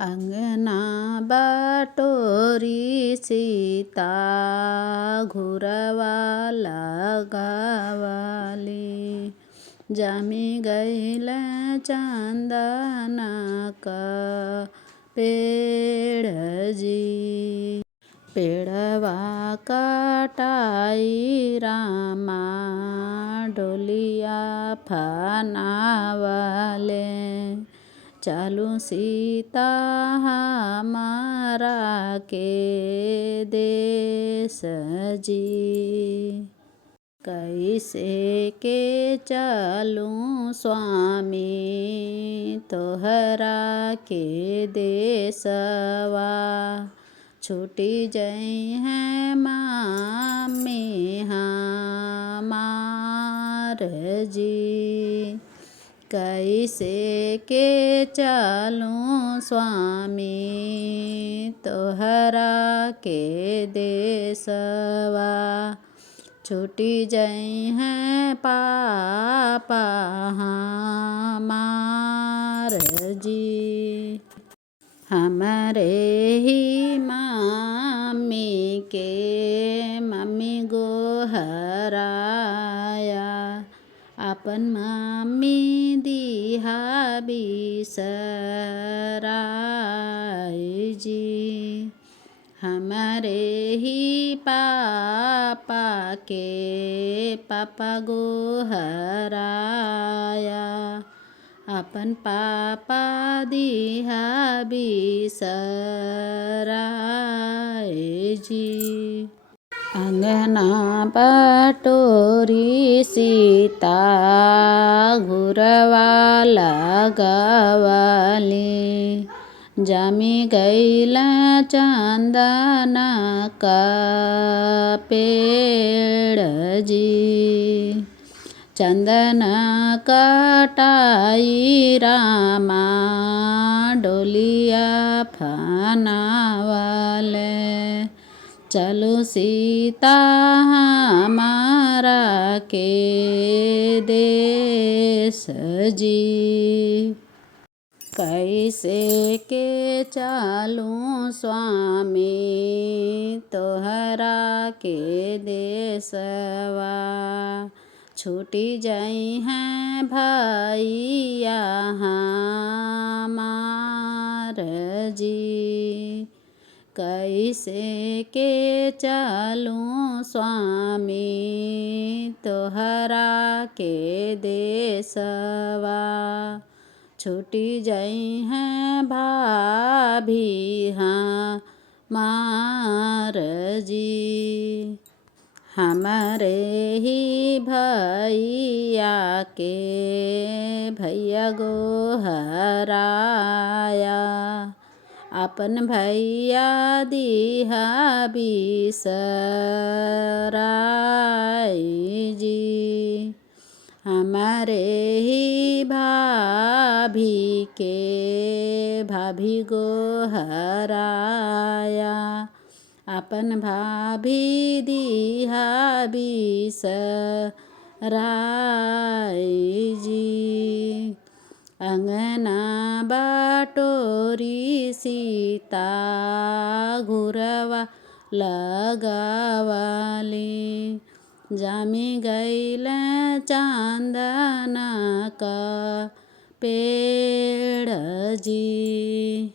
अंगना बटोरी सीता घुरवा लगावाली। जामी गईल चंदना का पेड़ जी। पेड़वा कटाई रामा डोलिया फनावले। चालू सीता हमारा के देश जी। कैसे के चलूं स्वामी तोहरा के देशवा। छूटी जई हैं मामी हमार जी। कैसे के चलूं स्वामी तोहरा के देशवा। छूटी जई हैं पापा हमार जी। हमारे ही मम्मी के मम्मी गोहराया। अपन मम्मी दिहा बिसराई जी। हमारे ही पापा के पापा गोहराया। अपन पापा दिहा बिसराई जी। अंगना बटोरी सीता घुरवा लगावाली। जामी गईल चंदना का पेड़ जी। चंदन कटाई रामा डोलिया फनावले। चलो सीता हमारा के देश जी। कैसे के चलूं स्वामी तोहरा के देशवा। छूटी जई हैं भैया हमार जी। कैसे के चलूं स्वामी तोहरा के देशवा। छूटी जई हैं भाभी हमार जी। हमारे ही भैया के भैया गोहराया। अपन भैया दिहा बिसराई जी। हमारे ही भाभी के भाभी गोहराया। अपन भाभी दिहा बिसराई जी। अंगना बटोरी सीता घुरवा लगावाली। जामी गईल चंदना का पेड़ जी।